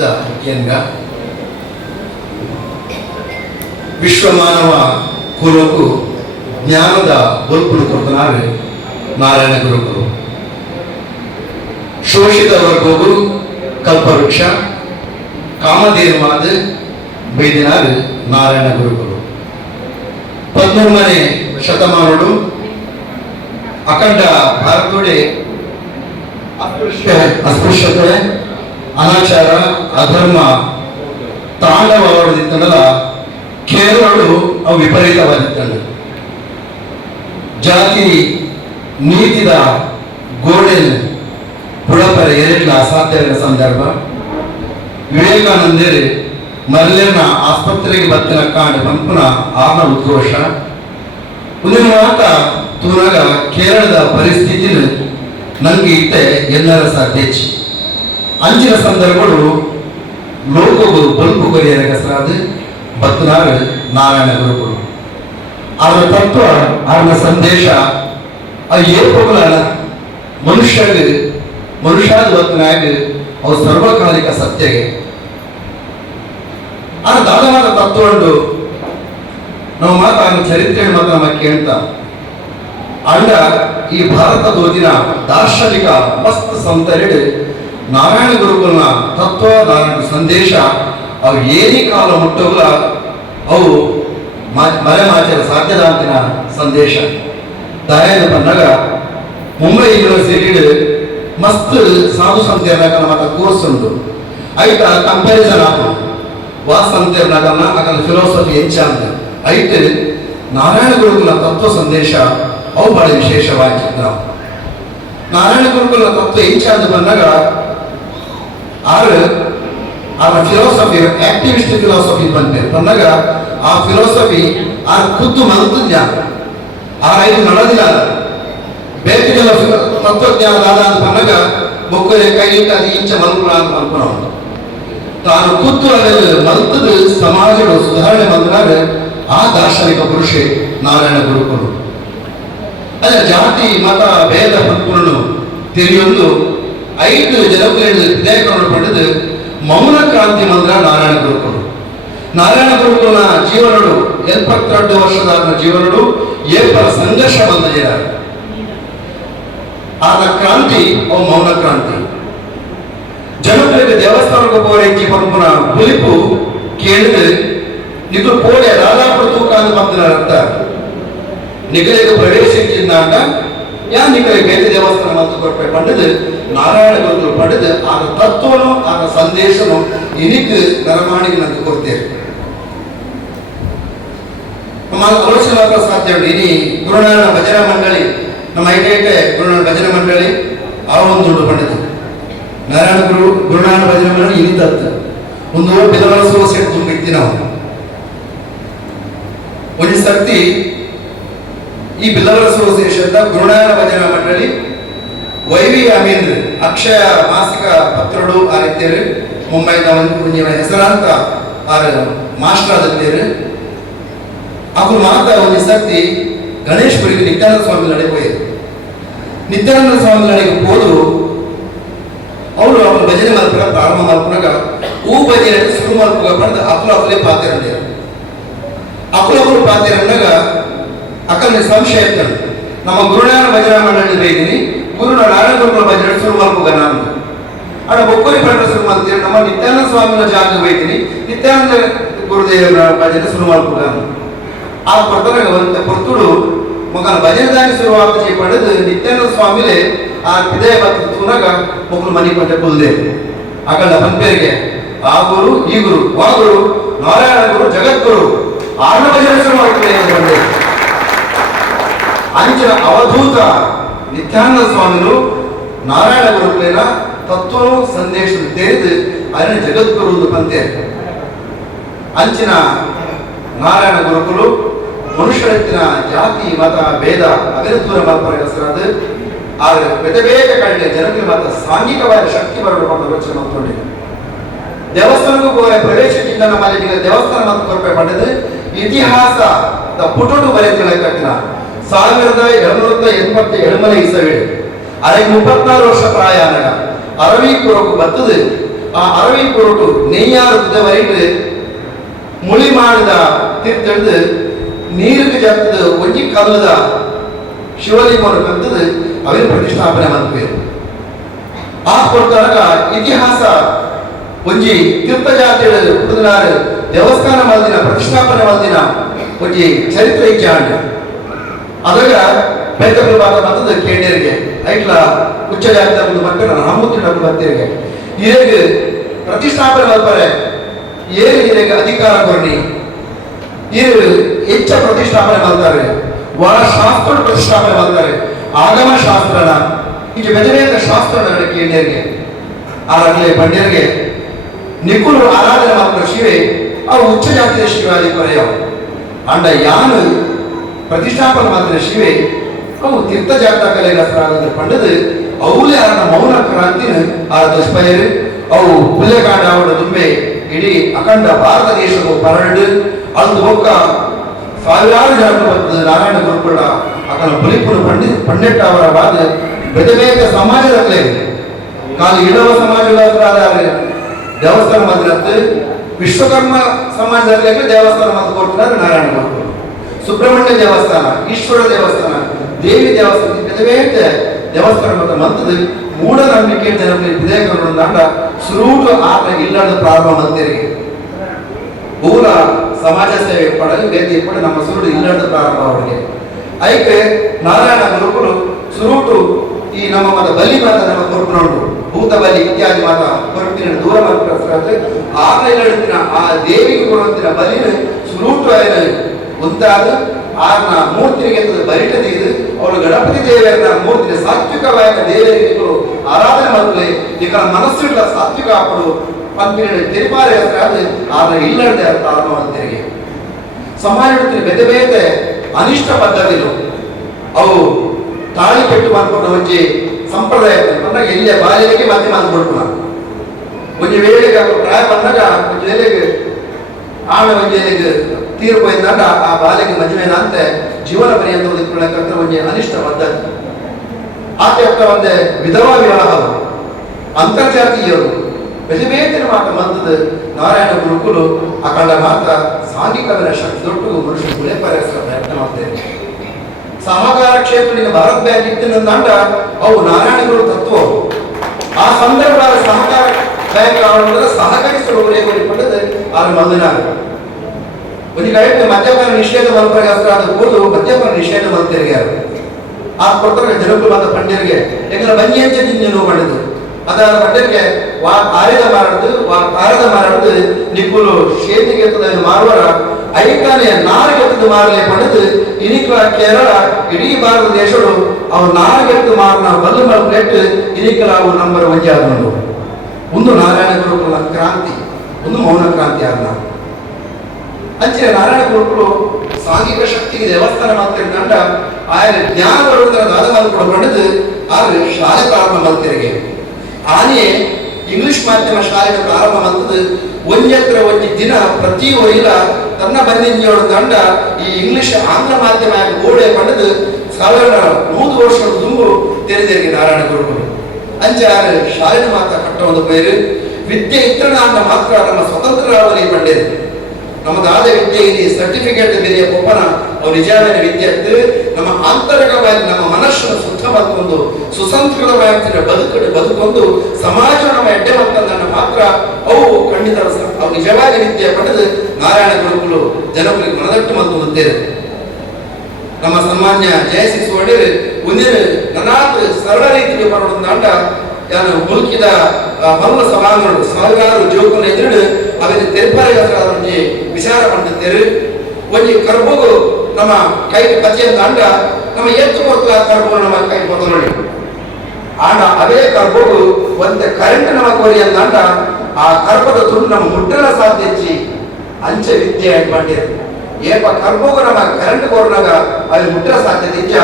ಶಬ್ದ ಮುಖ್యంగా ವಿಶ್ವಮಾನವ ಕುಲಕ್ಕೂ ಜ್ಞಾನದ ಬಲ್ಪುನು ಕೊಡ್ತಾರೆ ನಾರಾಯಣ ಗುರುಗಳು. ಶೋಷಿತ ವರ್ಗವು ಕಲ್ಪವೃಕ್ಷ ಕಾಮಧೇನುವಾದ ಬೈದಿನಾರು ನಾರಾಯಣ ಗುರುಗಳು. 19ನೇ ಶತಮಾನಡು ಅಖಂಡ ಭಾರತೋಡೆ ಅಸ್ಪೃಶ್ಯತೆ ಅನಾಚಾರ ಅಧರ್ಮ ತಾಂಡವವಾಡುತ್ತಿದ್ದಲ್ಲ. ಕೇರಳಗಳು ಅವು ವಿಪರೀತವಾದಿತ್ತಂಡು. ಜಾತಿ ನೀತಿದ ಗೋಡೆಲ್ ಬುಡಪರ ಎರಡ್ಲ ಅಸಾಧ್ಯವಿನ ಸಂದರ್ಭ. ವಿವೇಕಾನಂದರು ಮಲ್ಲೆರ್ನ ಆಸ್ಪತ್ರೆಗೆ ಬತ್ತಿನ ಕಾಂಡು ಪಂಪುನ ಆರ್ನ ಉದ್ಘೋಷ ಉದಿನ ಮಾತ ತೂನಾಗ ಕೇರಳದ ಪರಿಸ್ಥಿತಿನ ನಂಗೆ ಇತ್ತೆ ಎಲ್ಲರ ಸಾಧ್ಯಚಿ ಅಂಚಿನ ಸಂದರ್ಭಗಳು ಲೋಕಗಳು ಬಲ್ಪು ಕೊರಿಯರ ಹೆಸರಾದ ಬತ್ತನಾರು ನಾರಾಯಣ ಗುರುಗಳು. ಅವರ ತತ್ವ ಅವರ ಸಂದೇಶ ಅವು ಏಪಗಳ ಮನುಷ್ಯಾದ ಬತ್ತನಾಗ ಅವು ಸರ್ವಕಾಲಿಕ ಸತ್ಯಗೆ ಆ ದಾದವಾದ ತತ್ವ ಉಂಟು. ನಾವು ಮಾತಾಡ ಚರಿತ್ರೆ ಮಾತ್ರ ನಮಗೆ ಕೇಳ್ತಾ ಅಂಡ ಈ ಭಾರತದ ಓದಿನ ದಾರ್ಶನಿಕ ಮಸ್ತ್ ಸಂತರೆಡು ನಾರಾಯಣ ಗುರುಗಳನ್ನ ತತ್ವ ನಾರಾಯಣ ಸಂದೇಶ ಅವು ಏನಿ ಕಾಲ ಮುಟ್ಟೋಗ್ಲ ಅವು ಮರೆಮಾಚರ ಸಾಧ್ಯದ ಅಂತಿನ ಸಂದೇಶ ದಯಾನ ಬಂದಾಗ ಮುಂಬೈ ಯೂನಿವರ್ಸಿಟಿ ಮಸ್ತ್ ಸಾಧು ಸಂತೇರ್ನಾಗ ನಮ್ಮ ಕೋರ್ಸ್ ಉಂಟು. ಐಟ ಕಂಪ್ಯಾರಿಸನ್ ಆಗ ವಾಸ್ ಸಂತೇರ್ನಾಗನ್ನ ಅಕಲ ಫಿಲಾಸಫಿ ಎಂಚ ಅಂತ ಐಟ್ ನಾರಾಯಣ ಗುರುಗಳ ತತ್ವ ಸಂದೇಶ ಅವು ಬಹಳ ವಿಶೇಷವಾಗಿದ್ದ. ನಾರಾಯಣ ಗುರುಗಳ ತತ್ವ ಎಂಚ ಅಂತ ಬಂದಾಗ ಆ ಫಿಲಾಸಫಿ ಆಕ್ಟಿವಿಸ್ಟ್ ಫಿಲಾಸಫಿ ಬಂದಾಗ ಆ ಫಿಲಾಸಫಿ ಆ ಖುದ್ದು ಮಂತಜ್ಞ ಆ ಐದು ನಡದಿಲ್ಲ ಬೇಕಿಗೆಲ್ಲ ತತ್ವಜ್ಞಾನ ಅಂತ ಬಂದಾಗ ಮೊಕ್ಕಲೆ ಕೈ ಅದು ಇಂಚ ಮಲ್ಪುರ ಅಂತ ಅನ್ಕೋಣ. ತಾನು ಖುದ್ದು ಮಂತದ ಸಮಾಜಗಳು ಸುಧಾರಣೆ ಬಂದಾಗ ಆ ದಾರ್ಶನಿಕ ಪುರುಷೆ ನಾರಾಯಣ ಗುರುಗಳು. ಅಲ್ಲ ಜಾತಿ ಮತ ಭೇದ ಪಂಪುರನ್ನು ತಿಳಿಯೊಂದು 5 ಜನಪ್ರಿಯ ವಿಧೇಯಕಗಳನ್ನು ಪಡೆದು ಮೌನ ಕ್ರಾಂತಿ ಮಂತ್ರ ನಾರಾಯಣ ಗುರುಗಳು. ನಾರಾಯಣ ಗುರುಗಳ ಜೀವನಗಳು 72 ವರ್ಷದ ಜೀವನಗಳು ಏಪರ ಸಂಘರ್ಷ ಬಂದಿದೆ. ಆದ ಕ್ರಾಂತಿ ಅವು ಮೌನ ಕ್ರಾಂತಿ. ಜನಪ್ರಿಯ ದೇವಸ್ಥಾನಕ್ಕೆ ಹೋಗಿ ಪಂಪುನ ಗುಲಿಪು ಕೇಳಿದು ನಿಖಲು ಪೋಡೆ ರಾಧಾಪುರ ತೂಕ ಅಂತ ಬಂದಿನ ಅರ್ಥ ನಿಖಲಿಗೆ ಪ್ರವೇಶಿಸಿದ್ದಾಗ ಯಾ ನಿಖಲಿಗೆ ಬೇರೆ ದೇವಸ್ಥಾನ ಅಂತ ಕೊಟ್ಟೆ ಪಡೆದು ನಾರಾಯಣ ಗುರುಗಳು ಪಡೆದು ಆದ ತತ್ವನು ಆದ ಸಂದೇಶನು ಇನಿಕ್ ನರಮಾಣಿಗೆ ನನಗೆ ಕೊಡ್ತೇವೆ. ನಮ್ಮ ಆಲೋಚನೆ ಸಾಧ್ಯ ಉಂಟು. ಇನಿ ಗುರುನಾರಾಯಣ ಭಜನಾ ಮಂಡಳಿ ನಮ್ಮ ಐಟೈಟೆ ಗುರುನಾರಾಯಣ ಭಜನಾ ಮಂಡಳಿ ಆ ಒಂದು ದುಡ್ಡು ಪಡೆದು ನಾರಾಯಣ ಗುರುನಾರಾಯಣ ಭಜನಾ ಮಂಡಳಿ ಇನಿತತ್ತ ಒಂದು ಬಿಲವರ ಸೋಸೆ ತುಂಬಿಡ್ತೀವಿ ನಾವು. ಒಂದು ಸರ್ತಿ ಈ ಬಿಲ್ಲವರ ಅಸೋಸಿಯೇಷನ್ ಗುರುನಾರಾಯಣ ಭಜನಾ ಮಂಡಳಿ ವೈವಿ ಅಮೀಂದ್ರ ಅಕ್ಷಯ ಮಾಸಿಕ ಪತ್ರಡು ಆ ರೀತಿಯರು ಮುಂಬೈನ ಒಂದು ಹೆಸರಾಂತ ಮಾಸ್ಟರ್ ಆದತ್ತೇರು ಅವರು ಮಾತ ಒಂದು ಸರ್ತಿ ಗಣೇಶ್ಪುರಿಗೆ ನಿತ್ಯಾನಂದ ಸ್ವಾಮಿ ನಡೆಗೆ ಹೋಯ್ತು. ನಿತ್ಯಾನಂದ ಸ್ವಾಮಿ ನಡೆಗೆ ಹೋದು ಅವರು ಅವ್ರ ಭಜನೆ ಮಲ್ಪುರ ಪ್ರಾರಂಭ ಮಲ್ಪುನಾಗ ಹೂ ಭಜನೆ ಶುರು ಮಲ್ಪುಗ ಪಡೆದು ಅಕ್ಕಲೇ ಪಾತಿರಂಡೆ ಅಕ್ಕಲು ಪಾತಿರಂಡಾಗ ಅಕ್ಕನ ಸಂಶಯ ಇರ್ತಾನೆ. ನಮ್ಮ ಗುರುನಾರಾಯಣ ಭಜನಾ ಮಂಡಳಿ ಬೈದಿನಿ ಗುರು ನಾರಾಯಣ ಗುರುಗಳ ಭಜನೆ ಶುರು ಮಲ್ಪುಗ ನಾನು ಅಡ ಬೊಕ್ಕರಿ ಪಂಡ ಶುರು ಮಾಡ್ತೀನಿ. ನಮ್ಮ ನಿತ್ಯಾನಂದ ಸ್ವಾಮಿನ ಜಾಗ ಬೈದಿನಿ ನಿತ್ಯಾನಂದ ಗುರುದೇವರ ಭಜನೆ ಶುರು ಮಲ್ಪುಗ ಆ ಪರ್ತನಾಗ ಒಂದು ಪರ್ತುಡು ಮಗನ ಭಜನೆ ದಾರಿ ಶುರುವಾತ ಪಡೆದು ನಿತ್ಯಾನಂದ ಸ್ವಾಮಿಲೆ ಆ ಹೃದಯ ಬತ್ತುನಾಗ ಮಕ್ಕಳು ಮನೆ ಪಂಚ ಕುಲ್ದೆ ಅಕಂಡ ಪಂಪೇರಿಗೆ ಆ ಗುರು ಈ ಗುರು ವಾ ಗುರು ನಾರಾಯಣ ಗುರು ಜಗದ್ಗುರು ಆರ್ನ ಭಜನೆ ಶುರುವಾಗ್ತದೆ. ಅಂಚಿನ ಅವಧೂತ ನಿತ್ಯಾನಂದ ಸ್ವಾಮಿಗಳು ನಾರಾಯಣ ಗುರುಗಳೇನ ತತ್ವ ಸಂದೇಶ ತಿಳಿದು ಅದನ್ನ ಜಗದ್ಗುರು ಪಂತೆ. ಅಂಚಿನ ನಾರಾಯಣ ಗುರುಗಳು ಮನುಷ್ಯರತ್ತಿನ ಜಾತಿ ಮತ ಭೇದ ಅವಿರುದ್ಧ ಮಲ್ಪರ ಹೆಸರಾದ ಆದರೆ ಬೇಗ ಕಡೆ ಜನಕ್ಕೆ ಮಾತ್ರ ಸಾಂಘಿಕವಾದ ಶಕ್ತಿ ಬರಬೇಕು ಯೋಚನೆ ಮಾಡ್ಕೊಂಡಿದೆ. ದೇವಸ್ಥಾನಕ್ಕೂ ಹೋಗಿ ಪ್ರವೇಶಕ್ಕಿಂತ ನಮ್ಮಲ್ಲಿ ದೇವಸ್ಥಾನ ಮತ್ತು ಕೊರಪೆ ಪಡೆದು ಇತಿಹಾಸ ಪುಟೋಟು ಬರೆಯುತ್ತಿಲ್ಲ ಕಟ್ಟಿನ 1787 ಇಸವಿ ಅದಕ್ಕೆ 34 ವರ್ಷ ಪ್ರಾಯ ಅರವೀಪುರಕ್ಕೂ ಬರ್ತದೆ ಆ ಅರವಿ ಕೊರಟು ನೆಯ್ಯಾರು ಮುಳಿ ಮಾಡಿದ ತೀರ್ಥೆಡ್ದು ನೀರಿಗೆ ಜತ್ತದ ಒಂಜಿ ಕಲ್ಲದ ಶಿವಲಿಂಗವನ್ನು ಕಲ್ತದು ಅವರ ಪ್ರತಿಷ್ಠಾಪನೆ ಮಾಡ್ಬೇಕು. ಆ ಕೊಡ್ತಾಗ ಇತಿಹಾಸ ಒಂಜಿ ತೀರ್ಥ ಜಾತಿಯ ಕುಡಿದನಾರು ದೇವಸ್ಥಾನ ಮಲ್ದಿನ ಪ್ರತಿಷ್ಠಾಪನೆ ಮಲ್ದಿನ ಒಂಜಿ ಚರಿತ್ರೆ ಇಚ್ಛಾಂಡ ಅದಾಗ ಬೇಕಲ್ ಭಾಗ ಬಂದದ್ದು ಕೇಂದ್ರಿಗೆ ಐಟ್ಲ ಉಚ್ಚ ಜಾತಿದ ಒಂದು ಮಕ್ಕಳ ನಮ್ಮುತ್ತಿನ ಬರ್ತಿರಿಗೆ ಇರೆಗೆ ಪ್ರತಿಷ್ಠಾಪನೆ ಮಲ್ಪರೆ ಏನು ಇರೆಗೆ ಅಧಿಕಾರ ಕೊರ್ನಿ ಇರು ಹೆಚ್ಚ ಪ್ರತಿಷ್ಠಾಪನೆ ಮಾಡ್ತಾರೆ, ಒಳ ಶಾಸ್ತ್ರ ಪ್ರತಿಷ್ಠಾಪನೆ ಮಾಡ್ತಾರೆ, ಆಗಮ ಶಾಸ್ತ್ರನ ಈಗ ಬೆದವೇದ ಶಾಸ್ತ್ರ ಕೇಂದ್ರಿಗೆ ಆರಾಗಲೇ ಬಂಡ್ಯರಿಗೆ ನಿಕುಲು ಆರಾಧನೆ ಮಾಡ್ತಾರೆ ಶಿವೆ ಅವು ಉಚ್ಚ ಜಾತಿಯ ಶಿವಾದಿ ಕೊರೆಯವ ಅಂಡ ಯಾನು ಪ್ರತಿಷ್ಠಾಪನೆ ಮಾಡಿದ ಶಿವೆ ಅವು ತೀರ್ಥ ಜಾತ ಕಲೆಗಾಸ್ತ್ರ ಪಂಡದು ಅವಲೇ ಅವನ ಮೌನ ಕ್ರಾಂತಿನ ಆ ದುಷ್ಪಯರು ಅವು ಪುಲ್ಯಕಾಂಡ ಅವರ ದುಂಬೆ ಇಡೀ ಅಖಂಡ ಭಾರತ ದೇಶಕ್ಕೂ ಪರಡು ಅದು ಒಕ್ಕ ಸಾವಿರಾರು ಜನ ಬಂದು ನಾರಾಯಣ ಗುರುಕುಳ ಅಕನ ಬಲಿಪುರು ಪಂಡಿತ ಅವರ ಬಾದ ಬೆದಬೇಕ ಸಮಾಜದಲ್ಲೇ ಕಾಲು ಇಡವ ಸಮಾಜದ ದೇವಸ್ಥಾನ ಮಂದಿರತ್ತು ವಿಶ್ವಕರ್ಮ ಸಮಾಜದಲ್ಲಿ ದೇವಸ್ಥಾನ ಮಂದಿ ಕೊಡ್ತಾರೆ ನಾರಾಯಣ ಗುರುಕುಳ, ಸುಬ್ರಹ್ಮಣ್ಯ ದೇವಸ್ಥಾನ, ಈಶ್ವರ ದೇವಸ್ಥಾನ, ದೇವಿ ದೇವಸ್ಥಾನ ಬೆದಬೇಕ ದೇವಸ್ಥಾನ ಮತ್ತು ಮಂತದ ಮೂಢನಂಬಿಕೆ ಜನರಿಗೆ ವಿಧೇಯಕಗಳನ್ನು ದಾಂಡ ಸುರೂಟು ಆಟ ಇಲ್ಲದ ಪ್ರಾರಂಭ ಮಂದಿರಿಗೆ ಊರ ಸಮಾಜ ಸೇವೆ ಪಡಲು ವೇದಿ ಪಡ ನಮ್ಮ ಸುರುಡು ಇಲ್ಲದ ಪ್ರಾರಂಭ ಅವರಿಗೆ ಐಕೆ ನಾರಾಯಣ ಗುರುಕುಲು ಸುರೂಟು ಈ ನಮ್ಮ ಮತ ಬಲಿ ಮಾತ ನಮ್ಮ ಕೊರ್ಪುನುಂಟು ಭೂತ ಬಲಿ ಇತ್ಯಾದಿ ಮಾತ ಕೊರಪಿನ ದೂರ ಮಾಡ್ತಾರೆ ಆಗ ಇಲ್ಲಡ್ತಿನ ಆ ದೇವಿಗೆ ಕೊಡುವಂತಿನ ಬಲಿನ ಸುರೂಟು ಆಯ್ನ ಮುಂತಾದ ಆರ್ನ ಮೂರ್ತಿಗೆ ಬರಿಟದಿ ಇದು ಅವರು ಗಣಪತಿ ದೇವರನ್ನ ಮೂರ್ತಿನ ಸಾತ್ವಿಕವಾದ ದೇವರಿಗೆ ಆರಾಧನೆ ಮಾಡಲಿ ಈಗ ಮನಸ್ಸುಗಳ ಸಾತ್ವಿಕ ಹಾಪಡು ಪಂಪಿನ ತಿರುಪಾರೆ ಅದು ಆರ್ನ ಇಲ್ಲದೆ ಪ್ರಾರಂಭ ತೆರಿಗೆ ಸಮಾಜದಲ್ಲಿ ಬೇರೆ ಬೇರೆ ಅನಿಷ್ಟ ಪದ್ಧತಿಗಳು ಅವು ತಾಳಿ ಪೆಟ್ಟು ಮಾಡ್ಕೊಂಡು ಒಂಜಿ ಸಂಪ್ರದಾಯ ಬಂದಾಗ ಎಲ್ಲೇ ಬಾಲ್ಯಕ್ಕೆ ಮತ್ತೆ ಮಾಡ್ಕೊಳ್ಕೊಳ ಒಂಜಿ ವೇಳೆಗೆ ಪ್ರಾಯ ಬಂದಾಗ ಒಂಜಿ ವೇಳೆಗೆ ಆಮೇಲೆ ಒಂಜಿ ವೇಳೆಗೆ ತೀರ್ಪೋಯ್ದಾಗ ಆ ಬಾಲ್ಯಕ್ಕೆ ಮದುವೆನ ಅಂತ ಜೀವನ ಪರ್ಯಂತ ಇಟ್ಕೊಳ್ಳಕ್ಕಂತ ಒಂಜಿ ಅನಿಷ್ಟ ಪದ್ಧತಿ ಆಕೆ ಅಕ್ಕ ಒಂದೇ ವಿಧವಾ ವಿವಾಹ ಅಂತರ್ಜಾತೀಯರು ಬೇರೆ ಬೇರೆ ಮಾತ ಮಂತದ ನಾರಾಯಣ ಗುರುಕುಲು ಅಕಂಡ ಮಾತ ಸಾಂಘಿಕವಿನ ಶಕ್ತಿ ದೊಡ್ಡ ಮನುಷ್ಯ ಗುಳೆ ಪರಿಸರ ಪ್ರಯತ್ನ ಮಾಡ್ತೇವೆ. ಸಹಕಾರ ಕ್ಷೇತ್ರ ಭಾರತ ಬ್ಯಾಂಕ್ ಇತ್ತಿನಂದಾಂಡ ಅವು ನಾರಾಯಣ ಗುರು ತತ್ವ ಆ ಸಂದರ್ಭದ ಸಹಕಾರ ಬ್ಯಾಂಕ್ ಅವರ ಸಹಕರಿಸಲು ಪಟ್ಟದ್ದು ಆರು ಮಂದಿನಾಗ ಒಂದು ಕಡೆ ಮದ್ಯಪಾನ ನಿಷೇಧ ಮಲ್ಪರಿಗಾಸ್ತ್ರ ಅದು ಕೂದು ಮದ್ಯಪಾನ ನಿಷೇಧ ಮಲ್ತೇರಿಗೆ ಆ ಕೊಡ್ತಾರೆ ಜನಕುಲ ಮಾತ ಪಂಡ್ಯರಿಗೆ ಯಾಕಂದ್ರೆ ಬನ್ನಿ ಹಂಚೆ ನೀವು ಮಾಡಿದ್ದು ಅದರ ಪಂಡ್ಯರಿಗೆ ಆರದ ಮಾರಾಡದು ನಿಕ್ಕುಲು ಶೇತಿಗೆ ಮಾರುವರ ಐಕಾನೆ ನಾರಿಗೆತ್ತದು ಮಾರಲೆ ಪಡೆದು ಇನಿಕ್ಲ ಕೇರಳ ಇಡೀ ಭಾರತ ದೇಶಗಳು ಅವು ನಾರಿಗೆತ್ತು ಮಾರನ ಬಲ್ಲು ಮಲ್ಪೆಟ್ಟು ಇನಿಕ್ಲ ಅವು ನಂಬರ್ ಒಂಜಿ ಆದನು ಒಂದು ನಾರಾಯಣ ಗುರುಕುಲ ಕ್ರಾಂತಿ ಒಂದು ಮೌನ ಕ್ರಾಂತಿ ಆದ ಅಂಚೆ ನಾರಾಯಣ ಗುರುಕುಲು ಸಾಂಘಿಕ ಶಕ್ತಿಗೆ ದೇವಸ್ಥಾನ ಮಾತ್ರ ಆಯ ಜ್ಞಾನ ಬರುವುದರ ದಾದ ಕೂಡ ಪಡೆದು ಆದ್ರೆ ಶಾಲೆ ಪ್ರಾರಂಭ ಮಲ್ತಿರಿಗೆ ಆನೆ ಇಂಗ್ಲಿಷ್ ಮಾಧ್ಯಮ ಶಾಲೆಗೆ ಪ್ರಾರಂಭ ಮಾಡ್ತದೆ ಒಂಜತ್ರ ಒಂಜಿ ದಿನ ಪ್ರತಿ ಒಯ್ಲ ತನ್ನ ಬಂದಿನ್ಯೋಡು ದಂಡ ಈ ಇಂಗ್ಲಿಷ್ ಆಂಗ್ಲ ಮಾಧ್ಯಮ ಗೋಡೆ ಪಡೆದು ಸಾಧಾರಣ 3 ವರ್ಷದ ತುಂಬು ತೆರೆದಿರಿಗೆ ನಾರಾಯಣ ಗುರುಗಳು ಅಂಚೆ ಶಾಲೆನ ಮಾತ್ರ ಕಟ್ಟ ಒಂದು ಪೇರು ವಿದ್ಯೆ ಇತ್ರನ ಅಂತ ಮಾತ್ರ ನಮ್ಮ ಸ್ವತಂತ್ರ ಪಂಡೇರು ನಮ್ಮದಾದ ವಿದ್ಯೆ ಇದೆ ಸರ್ಟಿಫಿಕೇಟ್ ಬೇರೆ ಒಪ್ಪನ ಅವು ನಿಜವಾದ ವಿದ್ಯೆ ನಮ್ಮ ಆಂತರಿಕವಾಗಿ ನಮ್ಮ ಮನಸ್ಸನ್ನು ಶುದ್ಧ ಮಾಡ್ಕೊಂಡು ಸುಸಂಸ್ಕೃತವಾಗಿ ಬದುಕೊಂಡು ಸಮಾಜ ನಮ್ಮ ಎಡ್ಡೆ ಮಾಡ್ಕೊಂಡ ಮಾತ್ರ ಅವು ಖಂಡಿತ ಅವು ನಿಜವಾದ ವಿದ್ಯೆ ಪಡೆದು ನಾರಾಯಣ ಗುರುಗಳು ಜನಗಳಿಗೆ ಮನದಟ್ಟು ಮಂದುತ್ತೇವೆ. ನಮ್ಮ ಸಾಮಾನ್ಯ ಜಯಸಿ ಒಡೆಯರು ಮುಂದಿನ ನನಾತ್ ಸರಳ ರೀತಿಗೆ ಬರೋದಂಡ ಯಾರು ಮುಲ್ಕಿದ ಮಲ್ಲ ಸಭಾಂಗಗಳು ಸಾವಿರಾರು ಜೋಕನ್ನು ಎದುರು ಅವರಿಗೆ ತೆರಪರೆಗೆ ವಿಚಾರ ಮಾಡುತ್ತೇವೆ. ಒಂಜಿ ಕರ್ಬೋಗು ನಮ್ಮ ಕೈ ಪತಿಯಂತ ಅಂಡ ನಮ್ಮ ಎತ್ತು ಕೊಡ್ತಾ ಕರ್ಬೋಗು ನಮ್ಮ ಕೈ ಮೊದಲು ಆಂಡ ಅದೇ ಕರ್ಬೋಗು ಒಂದೇ ಕರೆಂಟ್ ನಮ್ಮ ಕೋರಿ ಅಂತ ಆ ಕರ್ಬದ ತುಂಡು ನಮ್ಮ ಮುಟ್ಟಲ ಸಾಧ್ಯಚ್ಚಿ ಅಂಚೆ ವಿದ್ಯೆ ಮಾಡಿದೆ ಏಪ ಕರ್ಬೋಗು ನಮ್ಮ ಕರೆಂಟ್ ಕೋರ್ನಾಗ ಅಲ್ಲಿ ಮುಟ್ಟಲ ಸಾಧ್ಯತೆ ಇಜ್ಜ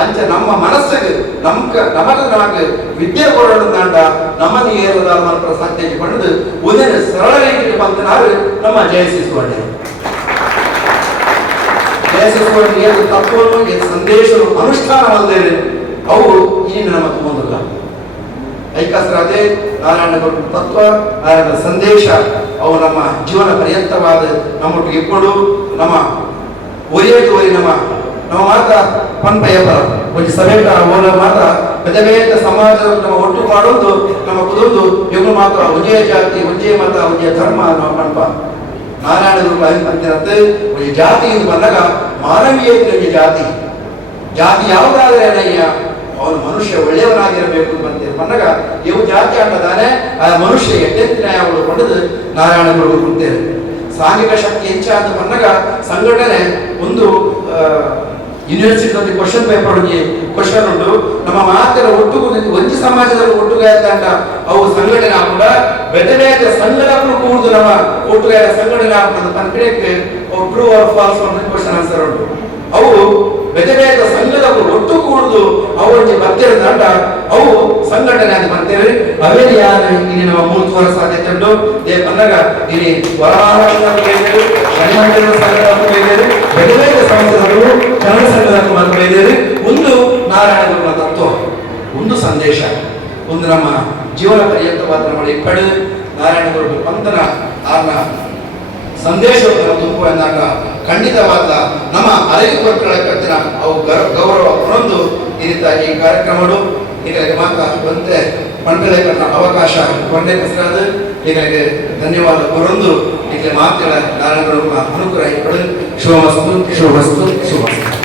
ಅಂಚೆ ನಮ್ಮ ಮನಸ್ಸಿಗೆ ನಮಗೆ ವಿದ್ಯೆ ಕೊಡೋದಂಡ ನಮ್ಮನ್ನು ಏರದ ಮಾತ್ರ ಸಾಧ್ಯತೆ ಪಡೆದು ಒಂದೇ ಸರಳ ರೀತಿಗೆ ಬಂತನಾರು ನಮ್ಮ ಜಯಸಿಸುವಂಡೆ ಏನು ತತ್ವವನ್ನು, ಏನು ಸಂದೇಶ, ಅನುಷ್ಠಾನ ಅಲ್ಲದೆ ಅವು ಈ ನಮ್ಮ ತುಂಬಿಲ್ಲ. ಅಂಚೆ ನಾರಾಯಣ ಗುರುಕುಲು ಸಾಂಘಿಕ ಶಕ್ತಿಗೆ ದೇವಸ್ಥಾನ ಮಾಡ್ತಿರ್ತಾರೆ. ಆನೆ ಇಂಗ್ಲಿಷ್ ಮಾಧ್ಯಮ ಶಾಲೆಗೆ ಪ್ರಾರಂಭ ಮಾಡ್ತದೆ ಒಂಜತ್ರ ಒಂಜಿ ದಿನ ಪ್ರತಿ ಒಯ್ಲ ತನ್ನ ಬಂದಿನ್ಯೋಡು ದಂಡ ಈ ಇಂಗ್ಲಿಷ್ ಆಂಗ್ಲ ಮಾಧ್ಯಮ ಗೋಡೆ ಪಡೆದು ಇನಿಕ್ಲ ಕೇರಳ ಇಡೀ ಭಾರತ ದೇಶಗಳು ಅವು ನಾರಿಗೆತ್ತು ಮಾರನ ಬಲ್ಲು ಮಲ್ಪೆಟ್ಟು ಇನಿಕ್ಲ ಅವು ನಂಬರ್ ಒಂಜಿ ಆದನು ಒಂದು ನಾರಾಯಣ ಗುರುಕುಲ ಕ್ರಾಂತಿ ಒಂದು ಮೌನ ಕ್ರಾಂತಿ ಆದ ಅಂಚೆ ನಾರಾಯಣ ಗುರುಕುಲು ಸಾಂಘಿಕ ಶಕ್ತಿಗೆ ದೇವಸ್ಥಾನ ಮಾಡ್ತಿರ್ತಾರೆ. ಐಕಾಸರಾದೆ ನಾರಾಯಣ ಗುರು ತತ್ವ ನಾರಾಯಣ ಸಂದೇಶ ಅವು ನಮ್ಮ ಜೀವನ ಪರ್ಯಂತವಾದ ನಮ್ಮೊಟ್ಟಿಗೆ ಇಟ್ಕೊಂಡು ನಮ್ಮ ಒರಿಯೇದುವರಿ ನಮ್ಮ ಮಾತ ಪನ್ಪಯ್ಯಪ್ಪ ಒಂದು ಸಭೆಟ ಓಲ ಮಾತ ಬೇದ ಸಮಾಜ ನಮ್ಮ ಒಟ್ಟು ಮಾಡೋದು ನಮ್ಮ ಕುದೊಂದು ಇವರು ಮಾತ್ರ ಉಜಯ ಜಾತಿ ಉಜಯ ಮತ ಉಜಯ ಧರ್ಮ ನಮ್ಮ ಪನ್ಪ ನಾರಾಯಣ ಗುರು ಅಂತಿರತ್ತೆ ಒಂದು ಜಾತಿ ಇದು ಬಂದಾಗ ಮಾನವೀಯತೆ ಜಾತಿ ಜಾತಿ ಯಾವುದಾದ್ರೆ ಏನಯ್ಯ ಅವನು ಮನುಷ್ಯ ಒಳ್ಳೆಯವನಾಗಿರಬೇಕು ಅಂತ ಬಂದಾಗ ಇವು ಜಾತಿ ಅನ್ನದಾನೆ ಆ ಮನುಷ್ಯ ಎಟ್ಟೆತ್ತಿನ ಅವಳು ಕೊಂಡದು ನಾರಾಯಣ ಗುರು ಕುಂತೇವೆ ಸಾಂಘಿಕ ಶಕ್ತಿ ಹೆಚ್ಚಾದ ಬಂದಾಗ ಸಂಘಟನೆ ಒಂದು ಯೂನಿವರ್ಸಿಟಿ ಕ್ವಶನ್ ಪೇಪರ್ ಕ್ವಶನ್ ಉಂಟು ನಮ್ಮ ಮಾತರ ಒಟ್ಟುಗು ಒಂಜಿ ಸಮಾಜದಲ್ಲಿ ಒಟ್ಟುಗಾಯ್ದಂಡ ಅವು ಸಂಘಟನೆ ಆಗುಂಡ ಬೇರೆ ಬೇರೆ ಸಂಘಟನೆ ಕೂಡುದು ನಮ್ಮ ಒಟ್ಟುಗಾಯ ಸಂಘಟನೆ ಆಗುತ್ತದೆ ತನಕಕ್ಕೆ ಟ್ರೂ ಆರ್ ಫಾಲ್ಸ್ ಅಂತ ಕ್ವಶನ್ ಆನ್ಸರ್ ಉಂಟು ಅವು ಬೇರೆ ಬೇರೆ ಸಂಘದವರು ಒಟ್ಟು ಕೂಡುದು ಅವರಿಗೆ ಬರ್ತಿರ ದಂಡ ಅವು ಸಂಘಟನೆ ಆಗಿ ಬರ್ತೇವೆ ಅವೇ ಯಾರು ಇಲ್ಲಿ ನಮ್ಮ 3 ವರ್ಷ ಸಾಧ್ಯತೆ ಉಂಟು ಬಂದಾಗ ಇಲ್ಲಿ ಹೊರಹಾರ ಬೇರೆ ಬೇರೆ ಸಂಸ್ಥೆಗಳು ಕನ್ನಡ ಸಂಘದ ಬಂದಿದ್ದಾರೆ ಒಂದು ನಾರಾಯಣ ಗುರುಗಳ ತತ್ವ ಒಂದು ಸಂದೇಶ ಒಂದು ನಮ್ಮ ಜೀವನ ಪರ್ಯಂತವಾದ ನಮ್ಮ ಇಪ್ಪಡು ನಾರಾಯಣ ಗುರು ಪಂಥನ ಆರ್ನ ಸಂದೇಶವನ್ನು ತುಂಬುವ ಎಂದಾಗ ಖಂಡಿತವಾದ ನಮ್ಮ ಅರಿವು ಮಕ್ಕಳ ಕತ್ತಿನ ಅವು ಗೌರವ ಹೊರೊಂದು ಈ ರೀತಿಯಾಗಿ ಈ ಕಾರ್ಯಕ್ರಮಗಳು ಈಗಲಿಗೆ ಮಾತಾಡುವಂತೆ ಮಂಡಳಿಕರಣ ಅವಕಾಶ ಕೊಂಡೆ ಹೆಸರಾದ ಈಗಲಿಗೆ ಧನ್ಯವಾದ ಹೊರೊಂದು ಈಗಲೇ ಮಾತುಗಳ ನಾರಾಯಣ ಅನುಗ್ರಹ ಶುಭಮಸ್ತು ಶುಭಮಸ್ತು ಶುಭಮಸ್ತು